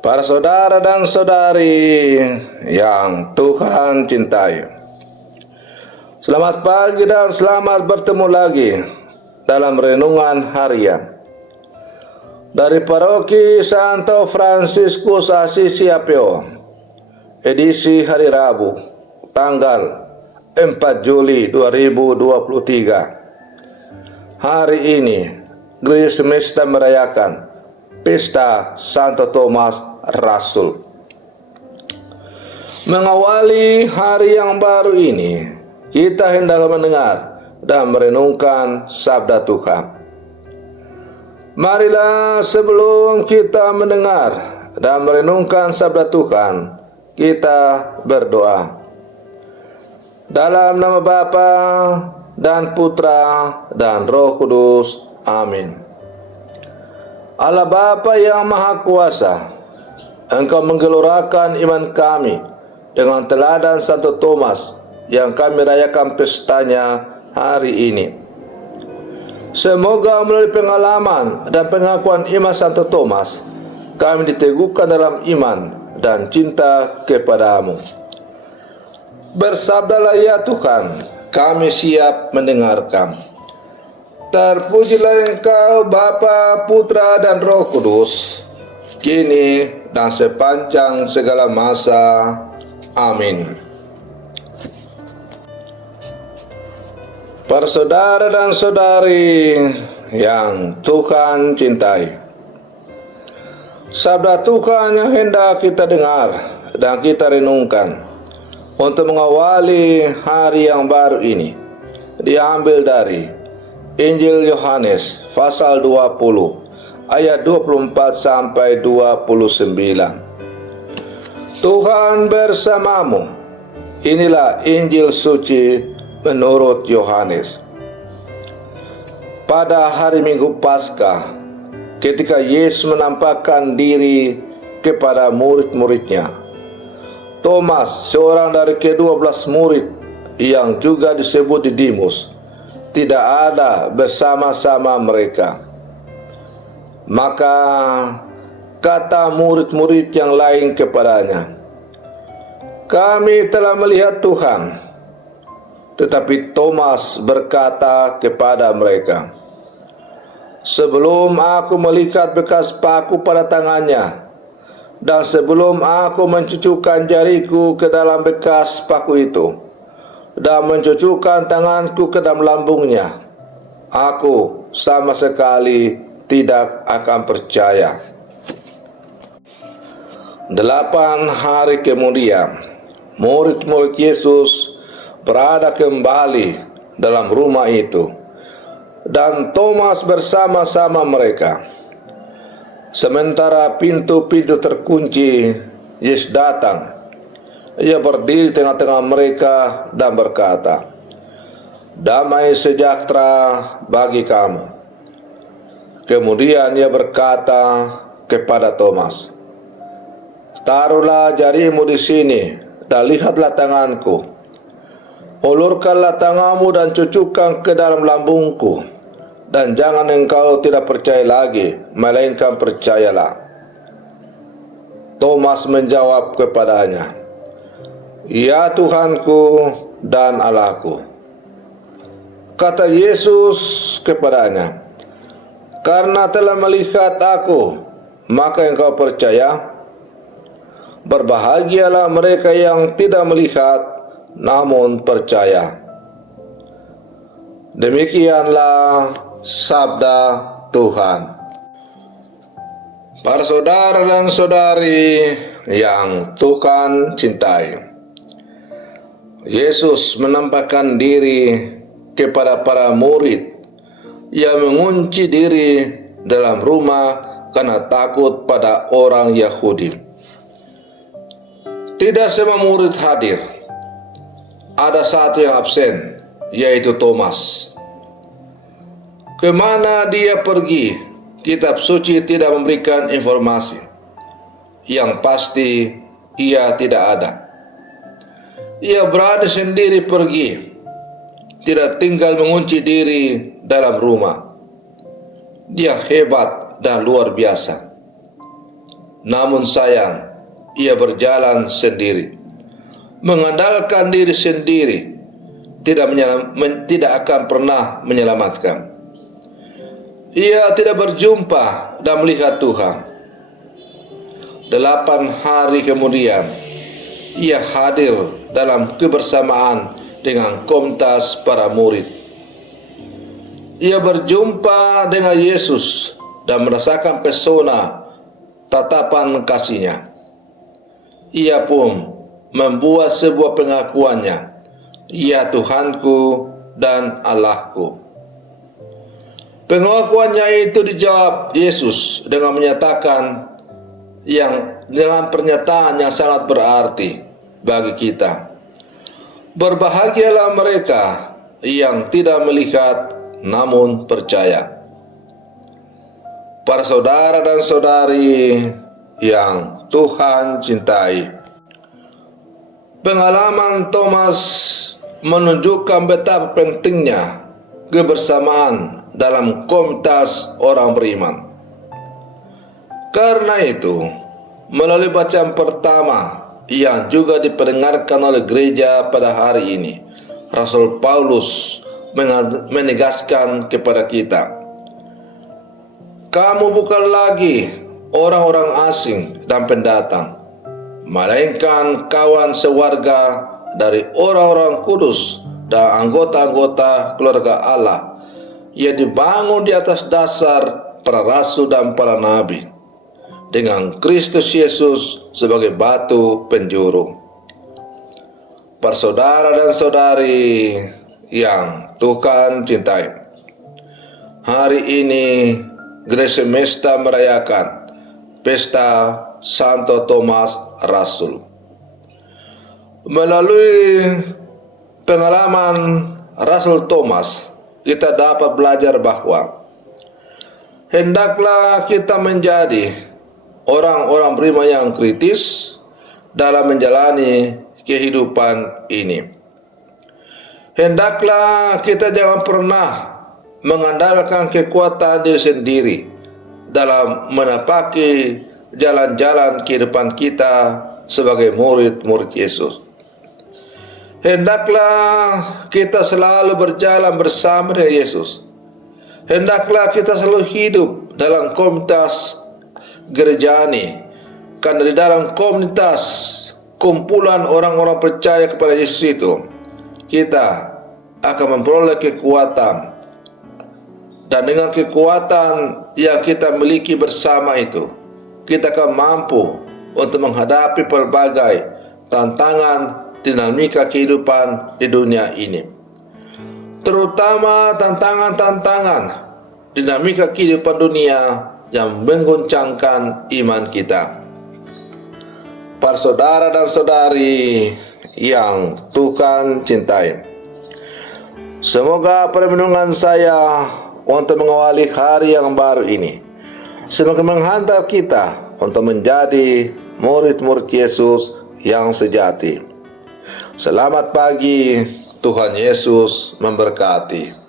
Para saudara dan saudari yang Tuhan cintai, selamat pagi dan selamat bertemu lagi dalam renungan harian dari Paroki Santo Fransiskus Assisi Apio, edisi hari Rabu, tanggal 4 Juli 2023. Hari ini Gereja Semesta merayakan Pesta Santo Thomas Rasul. Mengawali hari yang baru ini, kita hendak mendengar dan merenungkan sabda Tuhan. Marilah sebelum kita mendengar dan merenungkan sabda Tuhan, kita berdoa. Dalam nama Bapa dan Putra dan Roh Kudus. Amin. Allah Bapa yang Maha Kuasa, Engkau menggelorakan iman kami dengan teladan Santo Thomas yang kami rayakan pestanya hari ini. Semoga melalui pengalaman dan pengakuan iman Santo Thomas, kami diteguhkan dalam iman dan cinta kepadamu. Bersabdalah ya Tuhan, kami siap mendengarkan. Terpujilah Engkau Bapa, Putra dan Roh Kudus, kini dan sepanjang segala masa. Amin. Para saudara dan saudari yang Tuhan cintai, sabda Tuhan yang hendak kita dengar dan kita renungkan untuk mengawali hari yang baru ini diambil dari Injil Yohanes pasal 20 ayat 24 sampai 29. Tuhan bersamamu. Inilah Injil suci menurut Yohanes. Pada hari Minggu Paskah, ketika Yesus menampakkan diri kepada murid-muridnya, Thomas, seorang dari ke-12 murid yang juga disebut Didimus, tidak ada bersama-sama mereka. Maka kata murid-murid yang lain kepadanya, "Kami telah melihat Tuhan." Tetapi Thomas berkata kepada mereka, "Sebelum aku melihat bekas paku pada tangannya, dan sebelum aku mencucukkan jariku ke dalam bekas paku itu, dan mencucukkan tanganku ke dalam lambungnya, aku sama sekali tidak akan percaya." 8 hari kemudian, murid-murid Yesus berada kembali dalam rumah itu, dan Thomas bersama-sama mereka. Sementara pintu-pintu terkunci, Yesus datang. Ia berdiri tengah-tengah mereka dan berkata, "Damai sejahtera bagi kamu." Kemudian ia berkata kepada Thomas, "Taruhlah jarimu di sini dan lihatlah tanganku. Ulurkanlah tanganmu dan cucukkan ke dalam lambungku, dan jangan engkau tidak percaya lagi, melainkan percayalah." Thomas menjawab kepadanya, "Ya Tuhanku dan Allahku." Kata Yesus kepadanya, "Karena telah melihat aku, maka engkau percaya? Berbahagialah mereka yang tidak melihat, namun percaya." Demikianlah sabda Tuhan. Para saudara dan saudari yang Tuhan cintai, Yesus menampakkan diri kepada para murid yang mengunci diri dalam rumah karena takut pada orang Yahudi. Tidak semua murid hadir. Ada satu yang absen, yaitu Thomas. Kemana dia pergi, kitab suci tidak memberikan informasi. Yang pasti, ia tidak ada. Ia berani sendiri pergi, tidak tinggal mengunci diri dalam rumah. Dia hebat dan luar biasa. Namun sayang, ia berjalan sendiri, mengandalkan diri sendiri, tidak akan pernah menyelamatkan. Ia tidak berjumpa dan melihat Tuhan. 8 hari kemudian, ia hadir dalam kebersamaan dengan komunitas para murid. Ia berjumpa dengan Yesus dan merasakan pesona tatapan kasih-Nya. Ia pun membuat sebuah pengakuannya, "Ya Tuhanku dan Allahku." Pengakuannya itu dijawab Yesus dengan pernyataan yang sangat berarti bagi kita. Berbahagialah mereka yang tidak melihat namun percaya. Para saudara dan saudari yang Tuhan cintai, pengalaman Thomas menunjukkan betapa pentingnya kebersamaan dalam komunitas orang beriman. Karena itu, melalui bacaan pertama yang juga diperdengarkan oleh gereja pada hari ini, Rasul Paulus menegaskan kepada kita, "Kamu bukan lagi orang-orang asing dan pendatang, melainkan kawan sewarga dari orang-orang kudus dan anggota-anggota keluarga Allah yang dibangun di atas dasar para rasul dan para nabi, dengan Kristus Yesus sebagai batu penjuru." Para saudara dan saudari yang Tuhan cintai, hari ini Gereja Mesta merayakan Pesta Santo Thomas Rasul. Melalui pengalaman Rasul Thomas, kita dapat belajar bahwa hendaklah kita menjadi orang-orang beriman yang kritis dalam menjalani kehidupan ini. Hendaklah kita jangan pernah mengandalkan kekuatan diri sendiri dalam menapaki jalan-jalan kehidupan kita sebagai murid-murid Yesus. Hendaklah kita selalu berjalan bersama dengan Yesus. Hendaklah kita selalu hidup dalam komunitas gereja ini, karena di dalam komunitas kumpulan orang-orang percaya kepada Yesus itu, kita akan memperoleh kekuatan, dan dengan kekuatan yang kita miliki bersama itu, kita akan mampu untuk menghadapi berbagai tantangan dinamika kehidupan di dunia ini, terutama tantangan-tantangan dinamika kehidupan dunia yang mengguncangkan iman kita. Para saudara dan saudari yang Tuhan cintai, semoga permenungan saya untuk mengawali hari yang baru ini semoga menghantar kita untuk menjadi murid-murid Yesus yang sejati. Selamat pagi, Tuhan Yesus memberkati.